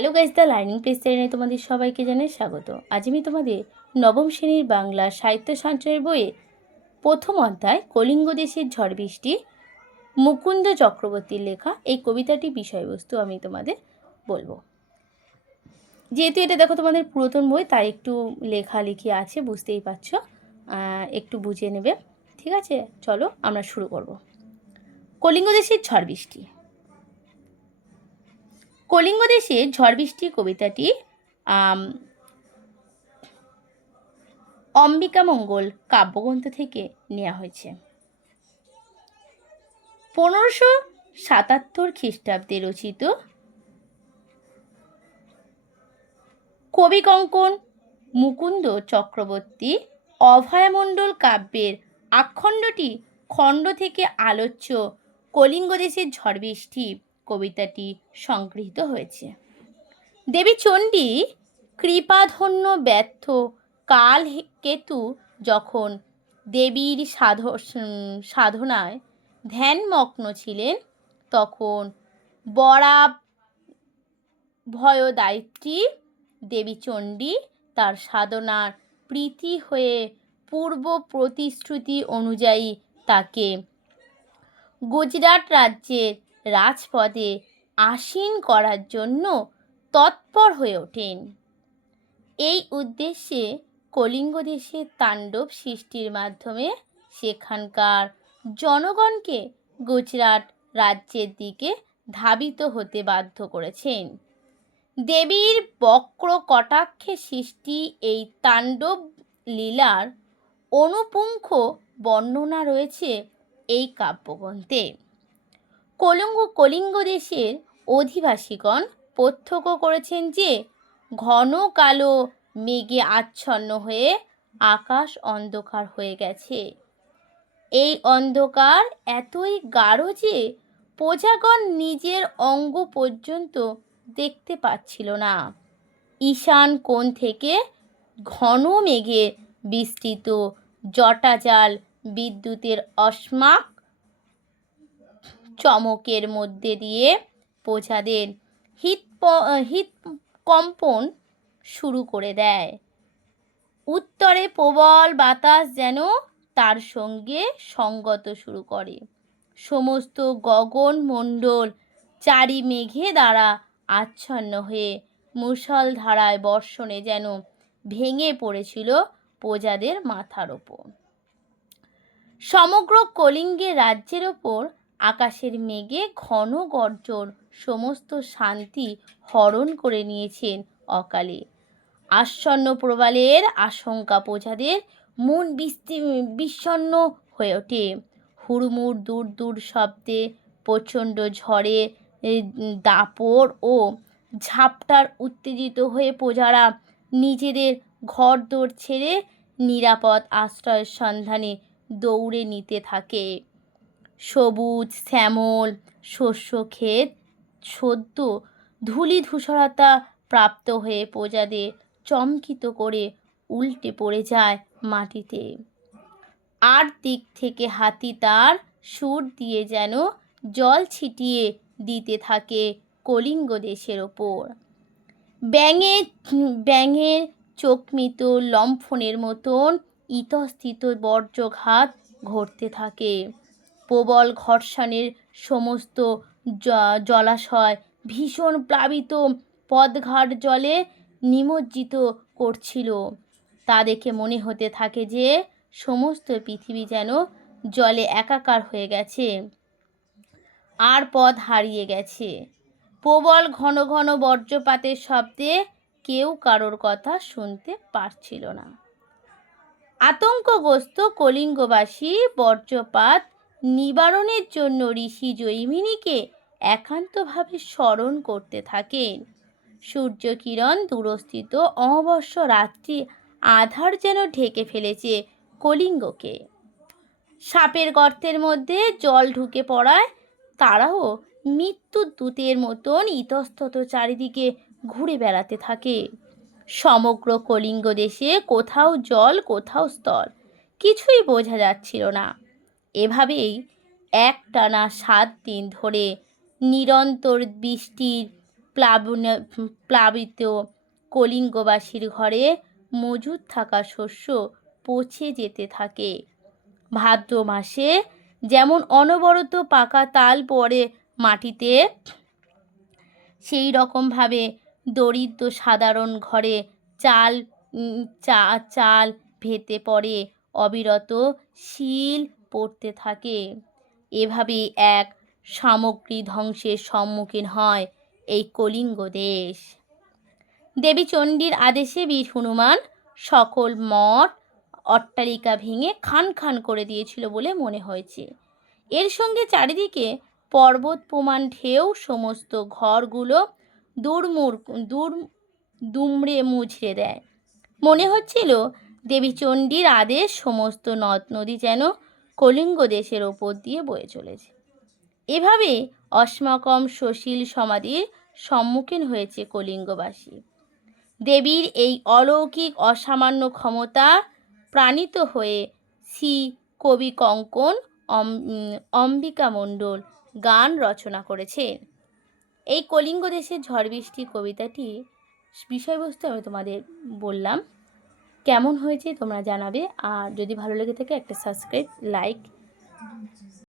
Hello guys, the learning place চ্যানেলে তোমাদের সবাইকে জানাই স্বাগত। আজ আমি তোমাদের নবম শ্রেণীর বাংলা সাহিত্য সঞ্চয়ের বইয়ে প্রথম অধ্যায় কলিঙ্গ দেশের ঝড় বৃষ্টি মুকুন্দ চক্রবর্তীর লেখা এই কবিতাটি বিষয়বস্তু আমি তোমাদের বলবো। যেহেতু এটা দেখো তোমাদের পুরাতন বই, তাই একটু লেখালেখি আছে, বুঝতেই পারছো, একটু বুঝে নেবে। ঠিক আছে, চলো আমরা শুরু করব। কলিঙ্গ দেশের ঝড় বৃষ্টি। কলিঙ্গ দেশের ঝড় বৃষ্টি কবিতাটি অম্বিকামঙ্গল কাব্যগ্রন্থ থেকে নেওয়া হয়েছে। 1577 খ্রিস্টাব্দে রচিত কবিকঙ্কন মুকুন্দ চক্রবর্তী অভয়মণ্ডল কাব্যের আখণ্ডটি খণ্ড থেকে আলোচ্য কলিঙ্গ দেশের ঝড় বৃষ্টি কবিতাটি সংগৃহীত হয়েছে। দেবী চণ্ডী কৃপাধন্য ব্যর্থ কালকেতু যখন দেবীর সাধনায় ধ্যানমগ্ন ছিলেন, তখন বরাব ভয়দায়িত্রী দেবী চণ্ডী তার সাধনার প্রীতি হয়ে পূর্ব প্রতিশ্রুতি অনুযায়ী তাকে গুজরাট রাজ্যের রাজপদে আসীন করার জন্য তৎপর হয়ে ওঠেন। এই উদ্দেশ্যে কলিঙ্গ দেশে তাণ্ডব সৃষ্টির মাধ্যমে সেখানকার জনগণকে গুজরাট রাজ্যের দিকে ধাবিত হতে বাধ্য করেছেন। দেবীর বক্র কটাক্ষে সৃষ্টি এই তাণ্ডব লীলার অনুপুঙ্খ বর্ণনা রয়েছে এই কাব্যগ্রন্থে। কলিঙ্গ দেশের অধিবাসীগণ প্রত্যক্ষ করেছেন যে ঘন কালো মেঘে আচ্ছন্ন হয়ে আকাশ অন্ধকার হয়ে গেছে। এই অন্ধকার এতই গাঢ় যে প্রজাগণ নিজের অঙ্গ পর্যন্ত দেখতে পাচ্ছিল না। ঈশান কোণ থেকে ঘন মেঘে বিস্তৃত জটাজাল বিদ্যুতের অস্মাক চমকের মধ্যে দিয়ে প্রজাদের হৃৎকম্পন শুরু করে দেয়। উত্তরে প্রবল বাতাস যেন তার সঙ্গে সঙ্গত শুরু করে। সমস্ত গগনমণ্ডল চারি মেঘে দ্বারা আচ্ছন্ন হয়ে মুষলধারায় বর্ষণে যেন ভেঙে পড়েছিল প্রজাদের মাথার ওপর। সমগ্র কলিঙ্গের রাজ্যের ওপর আকাশের মেঘে ঘন গর্জন সমস্ত শান্তি হরণ করে নিয়েছেন অকালে। আসন্ন প্রবলের আশঙ্কা প্রজাদের মন বিষণ্ণ হয়ে ওঠে। হুড়মুড় দূর দূর শব্দে প্রচণ্ড ঝড়ে দাপট ও ঝাপটার উত্তেজিত হয়ে প্রজারা নিজেদের ঘরদোর ছেড়ে নিরাপদ আশ্রয়ের সন্ধানে দৌড়ে নিতে থাকে। সবুজ শ্যামল শস্য ক্ষেত সদ্য ধূলিধূসরতা প্রাপ্ত হয়ে প্রজাদের চমকিত করে উল্টে পড়ে যায় মাটিতে। আর দিক থেকে হাতি তার সুর দিয়ে যেন জল ছিটিয়ে দিতে থাকে কলিঙ্গ দেশের ওপর। ব্যাঙের চোখমিত লম্ফনের মতন ইতস্তত বজ্রঘাত ঘটতে থাকে। প্রবল ঘর্ষণের সমস্ত জলাশয় ভীষণ প্লাবিত পথঘাট জলে নিমজ্জিত করছিল। তা দেখে মনে হতে থাকে যে সমস্ত পৃথিবী যেন জলে একাকার হয়ে গেছে আর পথ হারিয়ে গেছে। প্রবল ঘন ঘন বজ্রপাতের শব্দে কেউ কারোর কথা শুনতে পারছিল না। আতঙ্কগ্রস্ত কলিঙ্গবাসী বজ্রপাত নিবারণের জন্য ঋষি জৈমিনীকে একান্তভাবে স্মরণ করতে থাকেন। সূর্যকিরণ দূরস্থিত অমাবস্য রাত্রি আধার যেন ঢেকে ফেলেছে কলিঙ্গকে। সাপের গর্তের মধ্যে জল ঢুকে পড়ায় তারাও মৃত্যুর দূতের মতন ইতস্তত চারিদিকে ঘুরে বেড়াতে থাকে। সমগ্র কলিঙ্গ দেশে কোথাও জল কোথাও স্থল, কিছুই বোঝা যাচ্ছিল না। এভাবেই একটানা 7 দিন ধরে নিরন্তর বৃষ্টির প্লাবিত কলিঙ্গবাসীর ঘরে মজুদ থাকা শস্য পচে যেতে থাকে। ভাদ্র মাসে যেমন অনবরত পাকা তাল পড়ে মাটিতে, সেই রকমভাবে দরিদ্র সাধারণ ঘরে চাল ভেতে পড়ে অবিরত শিল পড়তে থাকে। এভাবে এক সামগ্রিক ধ্বংসের সম্মুখীন হয় এই কলিঙ্গ দেশ। দেবী চণ্ডীর আদেশে বীর হনুমান সকল মঠ অট্টালিকা ভেঙে খান খান করে দিয়েছিল বলে মনে হয়েছে। এর সঙ্গে চারিদিকে পর্বত প্রমাণ ঢেউ সমস্ত ঘরগুলো দুমড়ে মুচড়ে দেয়। মনে হচ্ছিল দেবী চণ্ডীর আদেশ সমস্ত নদ নদী যেন কলিঙ্গ দেশের ওপর দিয়ে বয়ে চলেছে। এভাবে অসমাকম সশীল সমাধির সম্মুখীন হয়েছে কলিঙ্গবাসী। দেবীর এই অলৌকিক অসামান্য ক্ষমতা প্রাণিত হয়ে শ্রী কবি কঙ্কন অম্বিকা মণ্ডল গান রচনা করেছেন। এই কলিঙ্গ দেশের ঝড় বৃষ্টি কবিতাটি বিষয়বস্তু আমি তোমাদের বললাম। কেমন হয়েছে তোমরা জানাবে, আর যদি ভালো লেগে থাকে একটা সাবস্ক্রাইব, লাইক